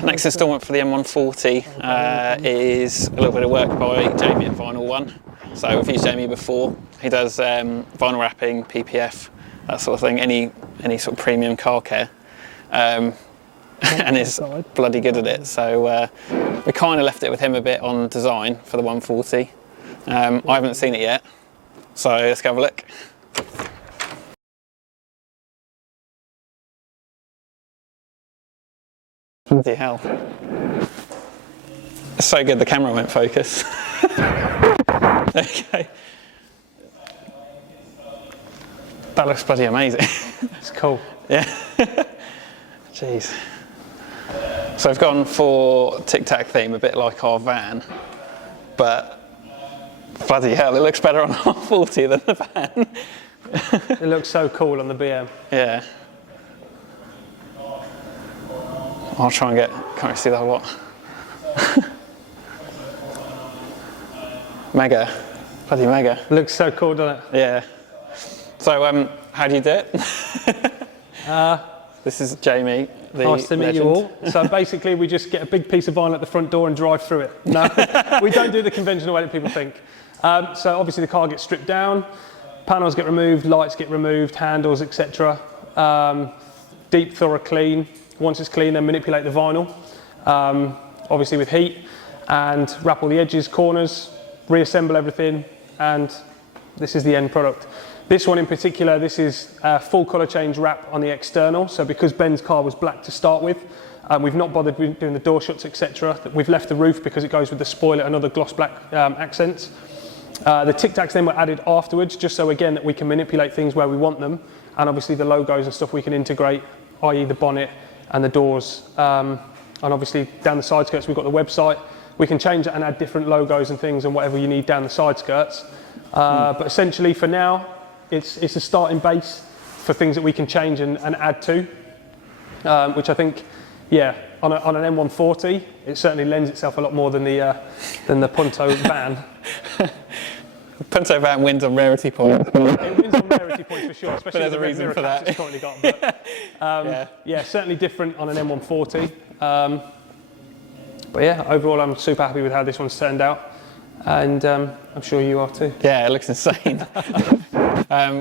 Next instalment for the M140 is a little bit of work by Jamie at Vinyl One. So we've used Jamie before. He does vinyl wrapping, PPF, that sort of thing, any sort of premium car care, and is bloody good at it. So we kind of left it with him a bit on design for the 140. I haven't seen it yet, so let's go have a look. Bloody hell. It's so good the camera won't focus. Okay. That looks bloody amazing. It's cool. Yeah. Jeez. So I've gone for Tic Tac theme, a bit like our van, but bloody hell, it looks better on R40 than the van. It looks so cool on the BM. Yeah. I'll try and can't really see that a lot. Mega, bloody mega. Looks so cool, doesn't it? Yeah. So, how do you do it? This is Jamie, the nice to meet legend. you all. So basically, we just get a big piece of vinyl at the front door and drive through it. No, we don't do the conventional way that people think. So obviously the car gets stripped down, panels get removed, lights get removed, handles, etc. Deep, thorough clean. Once it's clean, then manipulate the vinyl, obviously with heat, and wrap all the edges, corners, reassemble everything, and this is the end product. This one in particular, this is a full colour change wrap on the external. So because Ben's car was black to start with, we've not bothered doing the door shuts, etc. We've left the roof because it goes with the spoiler and other gloss black accents. The Tic Tacs then were added afterwards, just so again that we can manipulate things where we want them, and obviously the logos and stuff we can integrate, i.e. the bonnet and the doors, and obviously down the side skirts we've got the website. We can change it and add different logos and things and whatever you need down the side skirts. But essentially for now, it's a starting base for things that we can change and add to, which I think, yeah, on an M140, it certainly lends itself a lot more than the Punto van. Punto van wins on rarity points. It wins on rarity points for sure, especially But there's with a reason for that. It's currently got. But, yeah, certainly different on an M140. But yeah, overall I'm super happy with how this one's turned out, and I'm sure you are too. Yeah, it looks insane.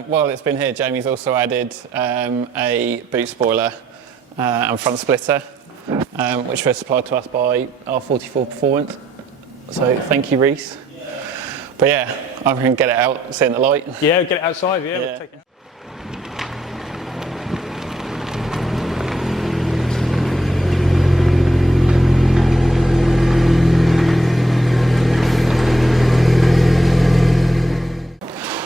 While it's been here, Jamie's also added a boot spoiler and front splitter, which were supplied to us by R44 Performance. So thank you, Reese. But yeah, I can get it out, see it in the light. Yeah, get it outside, yeah. We'll take it.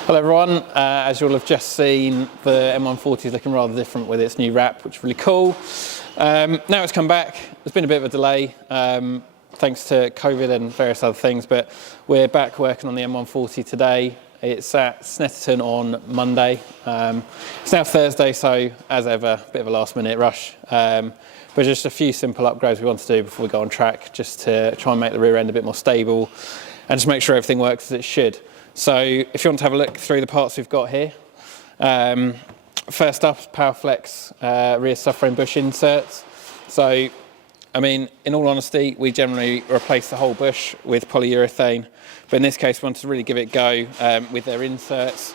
Hello everyone, as you'll have just seen, the M140 is looking rather different with its new wrap, which is really cool. Now it's come back, there's been a bit of a delay, thanks to COVID and various other things, but we're back working on the M140 today. It's at Snetterton on Monday. It's now Thursday, so as ever, a bit of a last minute rush. But just a few simple upgrades we want to do before we go on track, just to try and make the rear end a bit more stable and just make sure everything works as it should. So if you want to have a look through the parts we've got here. First up, Powerflex rear subframe bush inserts. So, I mean, in all honesty, we generally replace the whole bush with polyurethane, but in this case, we wanted to really give it a go with their inserts.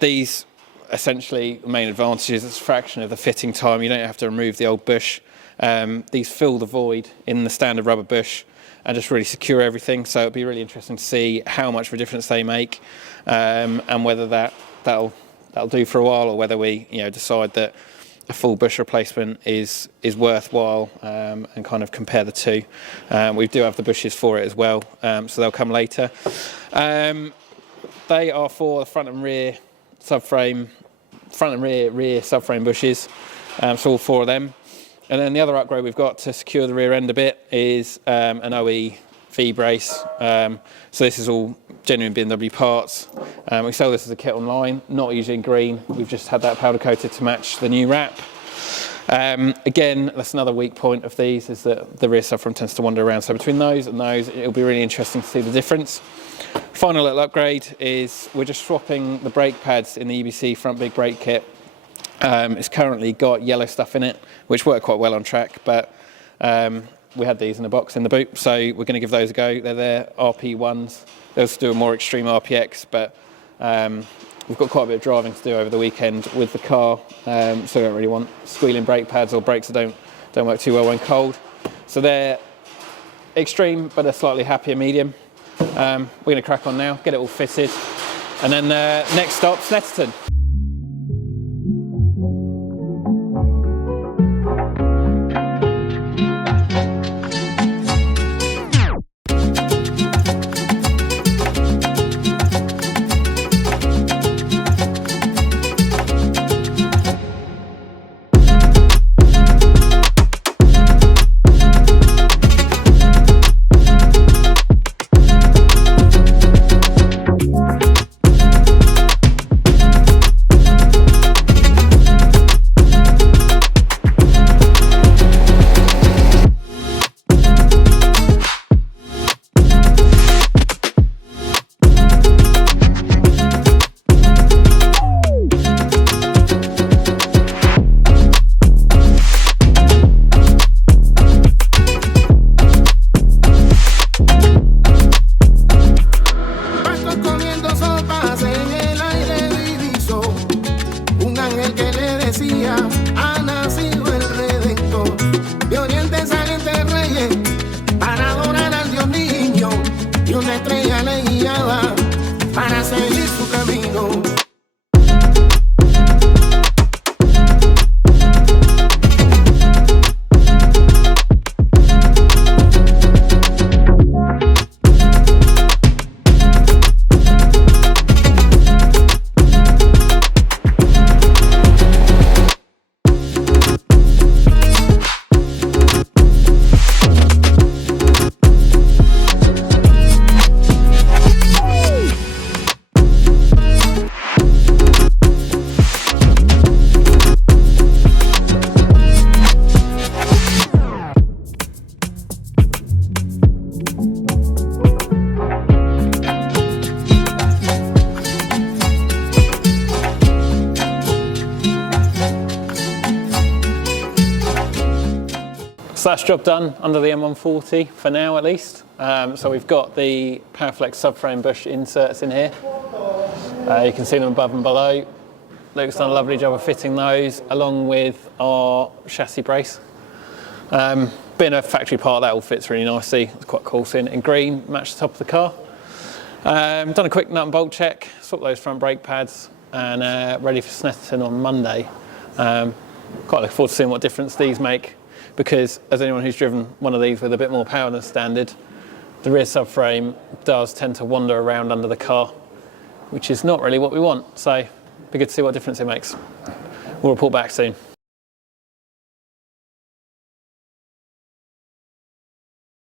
These, essentially, the main advantages, it's a fraction of the fitting time. You don't have to remove the old bush. These fill the void in the standard rubber bush and just really secure everything. So it'll be really interesting to see how much of a difference they make, and whether that'll do for a while, or whether we decide that a full bush replacement is worthwhile, and kind of compare the two. We do have the bushes for it as well, so they'll come later. They are for the front and rear subframe, rear subframe bushes, so all four of them. And then the other upgrade we've got to secure the rear end a bit is an OE V-brace. So this is all genuine BMW parts. We sell this as a kit online, not using green. We've just had that powder coated to match the new wrap. Again, that's another weak point of these, is that the rear subframe tends to wander around. So between those and those, it'll be really interesting to see the difference. Final little upgrade is we're just swapping the brake pads in the EBC front big brake kit. It's currently got yellow stuff in it, which worked quite well on track, but We had these in a box in the boot, so we're going to give those a go. They're their RP1s. They'll still do a more extreme RPX, but we've got quite a bit of driving to do over the weekend with the car, so we don't really want squealing brake pads or brakes that don't work too well when cold. So they're extreme, but a slightly happier medium. We're going to crack on now, get it all fitted, and then next stop, Snetterton. So that's job done under the M140 for now at least. So we've got the Powerflex subframe bush inserts in here. You can see them above and below. Luke's done a lovely job of fitting those along with our chassis brace. Being a factory part, that all fits really nicely. It's quite cool seeing it in green, match the top of the car. Done a quick nut and bolt check, swapped those front brake pads, and ready for Snetterton on Monday. Quite looking forward to seeing what difference these make, because as anyone who's driven one of these with a bit more power than standard, the rear subframe does tend to wander around under the car, which is not really what we want. So be good to see what difference it makes. We'll report back soon.